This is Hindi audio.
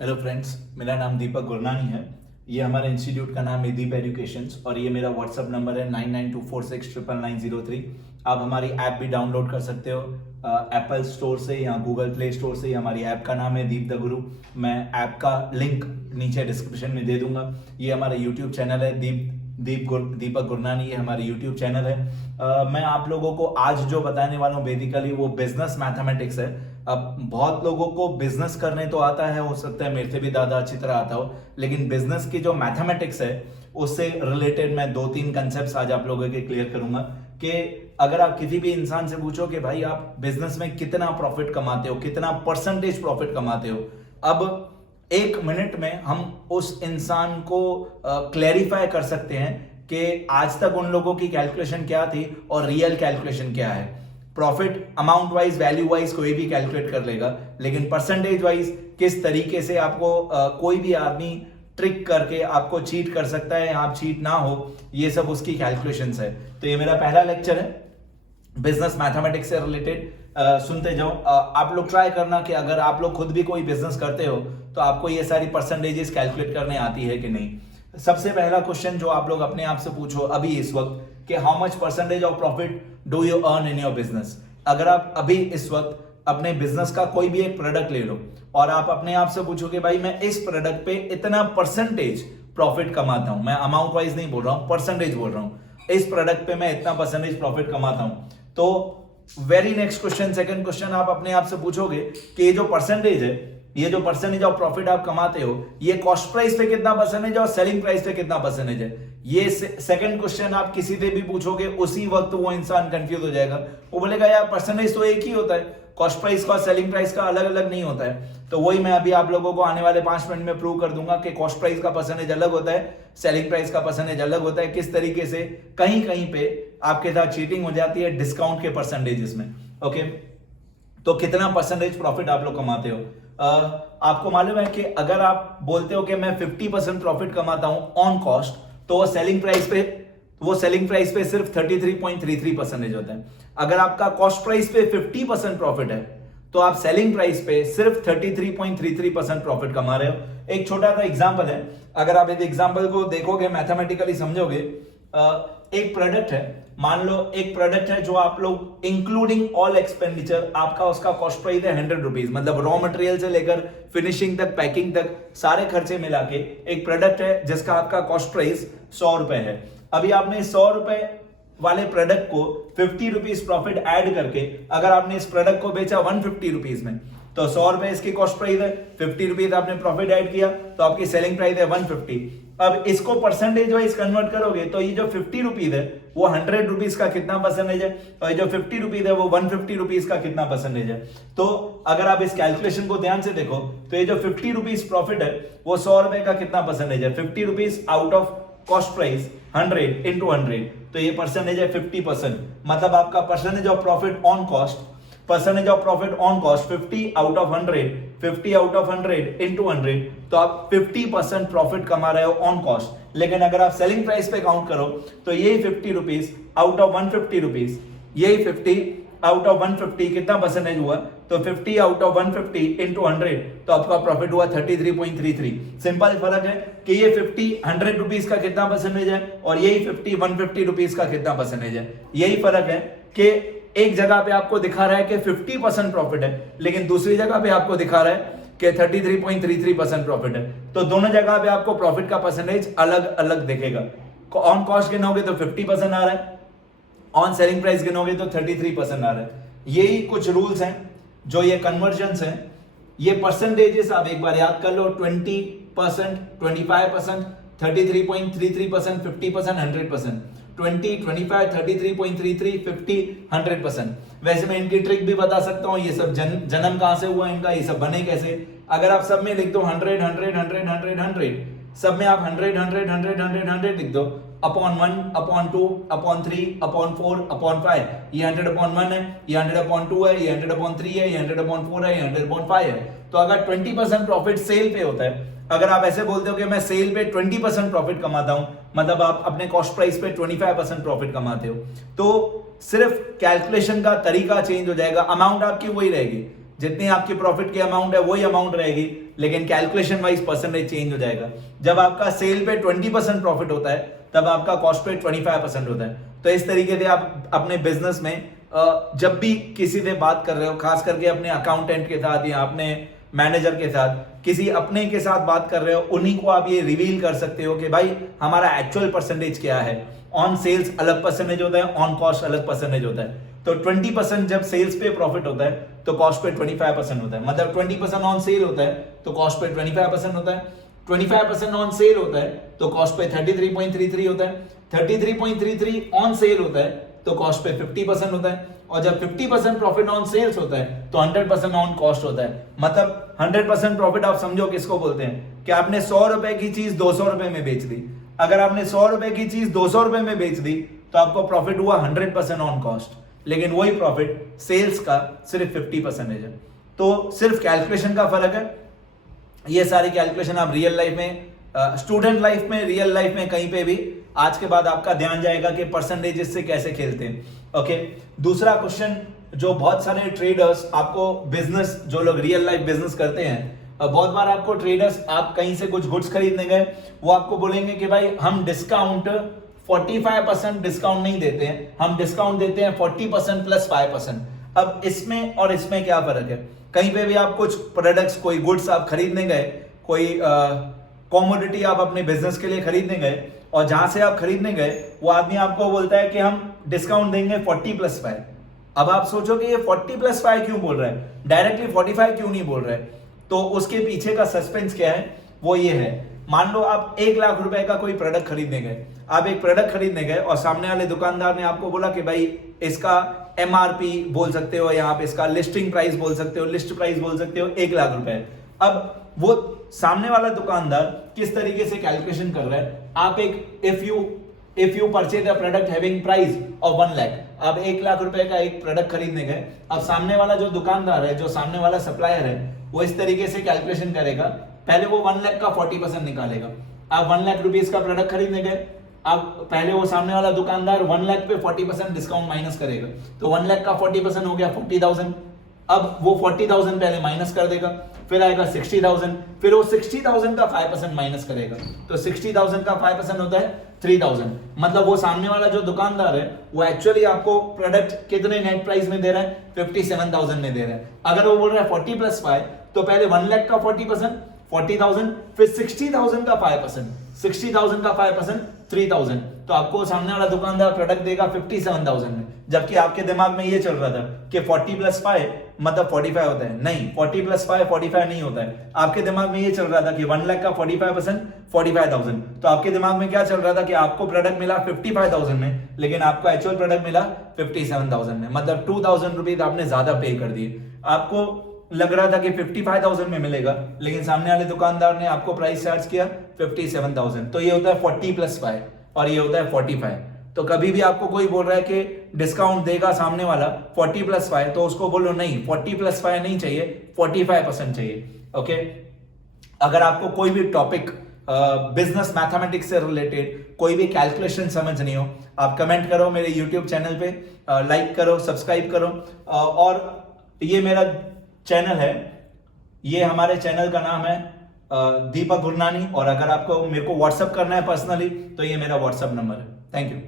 हेलो फ्रेंड्स, मेरा नाम दीपक गुरनानी है। ये हमारे इंस्टीट्यूट का नाम है दीप एजुकेशंस और ये मेरा व्हाट्सअप नंबर है 9924699903। आप हमारी ऐप भी डाउनलोड कर सकते हो एप्पल स्टोर से या गूगल प्ले स्टोर से। हमारी ऐप का नाम है दीप द गुरु। मैं ऐप का लिंक नीचे डिस्क्रिप्शन में दे दूंगा। ये हमारा यूट्यूब चैनल है दीपक गुरनानी, ये हमारा यूट्यूब चैनल है। मैं आप लोगों को आज जो बताने वाला हूँ बेसिकली वो बिजनेस मैथमेटिक्स है। अब बहुत लोगों को बिजनेस करने तो आता है, हो सकता है मेरे से भी ज्यादा अच्छी तरह आता हो, लेकिन बिजनेस की जो मैथमेटिक्स है उससे रिलेटेड मैं 2-3 कंसेप्ट आज आप लोगों के क्लियर करूंगा कि अगर आप किसी भी इंसान से पूछो कि भाई आप बिजनेस में कितना प्रॉफिट कमाते हो, कितना परसेंटेज प्रॉफिट कमाते हो, अब 1 मिनट में हम उस इंसान को क्लैरिफाई कर सकते हैं कि आज तक उन लोगों की कैलकुलेशन क्या थी और रियल कैलकुलेशन क्या है। Profit amount wise, value wise कोई भी कैलकुलेट कर लेगा, लेकिन परसेंटेज वाइज किस तरीके से आपको कोई भी आदमी ट्रिक करके आपको चीट कर सकता है, आप चीट ना हो, ये सब उसकी कैलकुलेशंस है। तो ये मेरा पहला लेक्चर है बिजनेस मैथमेटिक्स से रिलेटेड। सुनते जाओ। आप लोग ट्राई करना कि अगर आप लोग खुद भी कोई बिजनेस करते हो तो आपको ये सारी परसेंटेजेस कैलकुलेट करने आती है कि नहीं। सबसे पहला क्वेश्चन जो आप लोग अपने आप से पूछो अभी इस वक्त कि how much percentage of profit do you earn in your business. अगर आप अभी इस वक्त अपने बिजनेस का कोई भी एक प्रोडक्ट ले लो और आप अपने आप से पूछो कि भाई मैं इस प्रोडक्ट पे इतना परसेंटेज प्रॉफिट कमाता हूं, मैं अमाउंट वाइज नहीं बोल रहा हूं, परसेंटेज बोल रहा हूं, इस प्रोडक्ट पे मैं इतना परसेंटेज प्रॉफिट कमाता हूं, तो very next question, second question आप अपने आप से पूछोगे कि ये जो परसेंटेज है, ये जो परसेंटेज ऑफ प्रॉफिट आप कमाते हो, ये कॉस्ट प्राइस पे कितना परसेंटेज है और सेलिंग प्राइस पे कितना परसेंटेज है। ये सेकंड क्वेश्चन आप किसी से भी पूछोगे उसी वक्त वो इंसान कंफ्यूज हो जाएगा। वो बोलेगा यार परसेंटेज तो एक ही होता है, कॉस्ट प्राइस का और सेलिंग प्राइस का अलग अलग नहीं होता है। तो वही मैं अभी आप लोगों को आने वाले 5 मिनट में प्रूव कर दूंगा कि कॉस्ट प्राइस का परसेंटेज अलग होता है, सेलिंग प्राइस का परसेंटेज अलग होता है, किस तरीके से कहीं कहीं पे आपके साथ चीटिंग हो जाती है डिस्काउंट के परसेंटेजेस में। ओके, तो कितना परसेंटेज प्रॉफिट आप लोग कमाते हो। आपको मालूम है कि अगर आप बोलते हो कि मैं 50% प्रॉफिट कमाता हूं ऑन कॉस्ट, तो वो सेलिंग प्राइस पे सिर्फ 33.33% होता है। अगर आपका कॉस्ट प्राइस पे 50% प्रॉफिट है तो आप सेलिंग प्राइस पे सिर्फ 33.33% प्रॉफिट कमा रहे हो। एक छोटा सा एग्जांपल है, अगर आप इस एग्जांपल को देखोगे, मैथमेटिकली समझोगे। एक प्रोडक्ट है, मान लो एक प्रोडक्ट है जो आप लोग इंक्लूडिंग ऑल एक्सपेंडिचर, आपका उसका कॉस्ट प्राइस है 100 रुपीज, मतलब रॉ मटेरियल से लेकर फिनिशिंग तक, पैकिंग तक, सारे खर्चे मिला के एक प्रोडक्ट है जिसका आपका कॉस्ट प्राइस 100 रुपए है। अभी आपने 100 रुपए वाले प्रोडक्ट को 50 रुपीज प्रॉफिट ऐड करके अगर आपने इस प्रोडक्ट को बेचा 150 रुपीज में, तो 100 रुपए इसकी कॉस्ट प्राइस है, 50 रुपीज आपने प्रॉफिट ऐड किया तो आपकी सेलिंग प्राइस है 150। अब इसको परसेंटेज वाइज कन्वर्ट करोगे तो ये जो 50 रुपीज है वो 100 रुपीज का कितना परसेंटेज है, और ये जो 50 रुपीज है वो 150 रुपीज का कितना परसेंटेज है। तो अगर आप इस कैलकुलेशन को ध्यान से देखो तो ये जो 50 रुपीज प्रॉफिट है वो 100 रुपए का कितना परसेंटेज है। 50 rupees out of cost price 100 into 100, तो ये परसेंटेज है 50%। मतलब आपका percentage of profit on cost, percentage of profit on cost 50 out of 100, 50 out of 100 into 100, तो आप 50% प्रॉफिट कमा रहे हो ऑन कॉस्ट। लेकिन अगर आप सेलिंग प्राइस पे काउंट करो तो यही 50 रुपीज आउट ऑफ 150 रुपीज, यही 50 आउट ऑफ 150 कितना परसेंटेज हुआ, तो 50 आउट ऑफ 150 इंटू 100, तो आपका प्रॉफिट हुआ 33.33। सिंपल फर्क है कि ये 50 100 रुपीज का कितना परसेंटेज है और यही 50 150 रुपीज का कितना परसेंटेज है। यही फर्क है कि एक जगह पे आपको दिखा रहा है कि 50% प्रॉफिट है, लेकिन दूसरी जगह पे आपको दिखा रहा है कि 33.33% प्रॉफिट है। तो दोनों जगह पे आपको प्रॉफिट का परसेंटेज अलग अलग दिखेगा। ऑन कॉस्ट गिनोगे तो 50% आ रहा है, ऑन सेलिंग प्राइस गिनोगे तो 33% आ रहा है। यही कुछ रूल्स हैं जो ये कन्वर्जन्स हैं, ये परसेंटेजेस आप एक बार याद कर लो। 20%, 25%, 33.33%, 50%, 100%, 20, 25, 33.33, 50, 100%। वैसे मैं इनकी ट्रिक भी बता सकता हूं, ये सब जन्म कहां से हुआ इनका, ये सब बने कैसे। अगर आप सब में लिख दो 100, 100, 100, 100, 100, सब में आप 100, 100, 100, 100, 100 लिख दो, upon 1, upon 2, upon 3, upon 4, upon 5, ये 100 अपॉन 1 है, ये 100 अपॉन 2 है, ये 100 अपॉन 3 है, ये 100 अपॉन 4 है, ये 100 अपॉन 5 है। तो अगर 20% प्रॉफिट सेल पे होता है, अगर आप ऐसे बोलते हो कि मैं सेल पे 20% प्रॉफिट कमाता हूं, मतलब आप अपने कॉस्ट प्राइस पे 25% प्रॉफिट कमाते हो, तो सिर्फ कैलकुलेशन का तरीका चेंज हो जाएगा, अमाउंट आपकी वही रहेगी, जितनी आपकी प्रॉफिट की अमाउंट है वही अमाउंट रहेगी, लेकिन कैलकुलेशन वाइज परसेंटेज चेंज हो जाएगा। जब आपका सेल पे 20% प्रॉफिट होता है तब आपका कॉस्ट पे 25% होता है। तो इस तरीके से आप अपने बिजनेस में जब भी किसी से बात कर रहे हो, खास करके अपने अकाउंटेंट के साथ या अपने मैनेजर के साथ, किसी अपने के साथ बात कर रहे हो, उन्हीं को आप ये रिवील कर सकते हो कि भाई हमारा एक्चुअल परसेंटेज क्या है। ऑन सेल्स अलग परसेंटेज होता है, ऑन कॉस्ट अलग परसेंटेज होता है। तो 20% जब सेल्स पे प्रॉफिट होता है तो कॉस्ट पे 25% होता है। मतलब 20% ऑन सेल होता है तो कॉस्ट पे 25% होता है, 25% ऑन सेल होता है तो कॉस्ट पे 33.33 होता है, 33.33 ऑन सेल होता है तो कॉस्ट पे 50% होता है, और जब 50% प्रॉफिट ऑन सेल्स होता है तो 100% ऑन कॉस्ट होता है। मतलब 100% प्रॉफिट आप समझो किसको बोलते हैं कि आपने 100 रुपए की चीज 200 रुपए में बेच दी। अगर आपने 100 रुपए की चीज 200 रुपए में बेच दी तो आपको प्रॉफिट हुआ 100% ऑन कॉस्ट, लेकिन वही प्रॉफिट सेल्स का सिर्फ 50% है। तो सिर्फ कैलकुलेशन का फर्क है। ये सारी कैलकुलेशन आप रियल लाइफ में, स्टूडेंट लाइफ में, रियल लाइफ में कहीं पे भी आज के बाद आपका ध्यान जाएगा कि परसेंटेजेस से कैसे खेलते हैं। ओके, दूसरा क्वेश्चन जो बहुत सारे ट्रेडर्स आपको बिजनेस, जो लोग रियल लाइफ बिजनेस करते हैं, बहुत बार आपको ट्रेडर्स, आप कहीं से कुछ गुड्स खरीदने गए, वो आपको बोलेंगे कि भाई हम डिस्काउंट 45% डिस्काउंट नहीं देते हैं, हम डिस्काउंट देते हैं 40% प्लस 5%। अब इसमें और इसमें क्या फर्क है? कहीं पे भी आप कुछ प्रोडक्ट्स, कोई गुड्स आप खरीदने गए, कोई कॉमोडिटी आप अपने बिजनेस के लिए खरीदने गए, और जहां से आप खरीदने गए वो आदमी आपको बोलता है कि हम डिस्काउंट देंगे 40+5। अब आप सोचो कि ये 40+5 क्यों बोल रहा है, डायरेक्टली 45 क्यों नहीं बोल रहा है? तो उसके पीछे का सस्पेंस क्या है, वो ये है। मान लो आप 1 लाख रुपए का कोई प्रोडक्ट खरीदने गए, आप एक प्रोडक्ट खरीदने गए और सामने वाले दुकानदार ने आपको बोला कि भाई इसका MRP बोल सकते हो, या आप इसका लिस्टिंग प्राइस बोल सकते हो, लिस्ट प्राइस बोल सकते हो 1 लाख रुपए। अब वो सामने वाला दुकानदार किस तरीके से कैलकुलेशन कर रहा है, आप एक if you purchase a product having price of 1 lakh, आप 1 लाख रुपए का एक प्रोडक्ट खरीदने गए। अब सामने वाला जो दुकानदार है, जो सामने वाला सप्लायर है, वो इस तरीके से कैलकुलेशन करेगा, पहले वो 1 लाख का 40% निकालेगा। आप 1 लाख रुपीज का प्रोडक्ट खरीदने गए, अब पहले वो सामने वाला दुकानदार 1 लाख पे 40% डिस्काउंट माइनस करेगा, तो 1 लाख का 40% हो गया 40,000। अब वो 40,000 पहले माइनस कर देगा, फिर आएगा 60,000, फिर वो 60,000 का 5% माइनस करेगा, तो 60,000 का 5% होता है 3,000। मतलब वो सामने वाला जो दुकानदार है वो एक्चुअली आपको प्रोडक्ट कितने नेट प्राइस में दे रहा है, 57,000 में दे रहा है। अगर वो बोल रहा है 40+5, तो पहले 1 लाख का 40% 40,000, फिर 60,000 का 5%, 60,000 का 5% 3,000, तो आपको सामने वाला दुकानदार प्रोडक्ट देगा 57,000 में। जबकि आपके दिमाग में ये चल रहा था कि 40+5 मतलब 45 होता है। नहीं, 40+5 45 नहीं होता है। आपके दिमाग में ये चल रहा था कि 1 लाख का 45% 45,000, तो आपके दिमाग में क्या चल रहा था कि आपको प्रोडक्ट मिला 55,000 में, लेकिन आपको एक्चुअल प्रोडक्ट मिला 57,000 में। मतलब 2,000 रुपीज आपने ज्यादा पे कर दिए। आपको लग रहा था कि 55,000 में मिलेगा, लेकिन सामने वाले दुकानदार ने आपको प्राइस चार्ज किया 57,000। तो ये होता है 40+5 और ये होता है 45। तो कभी भी आपको कोई बोल रहा है कि डिस्काउंट देगा सामने वाला 40+5, तो उसको बोलो नहीं, 40+5 नहीं चाहिए, 45% चाहिए। ओके, अगर आपको कोई भी टॉपिक बिजनेस मैथमेटिक्स से रिलेटेड, कोई भी कैलकुलेशन समझनी हो, आप कमेंट करो मेरे यूट्यूब चैनल पे, लाइक करो, सब्सक्राइब करो। और ये मेरा चैनल है, ये हमारे चैनल का नाम है दीपक गुरनानी, और अगर आपको मेरे को व्हाट्सअप करना है पर्सनली तो ये मेरा व्हाट्सअप नंबर है। Thank you.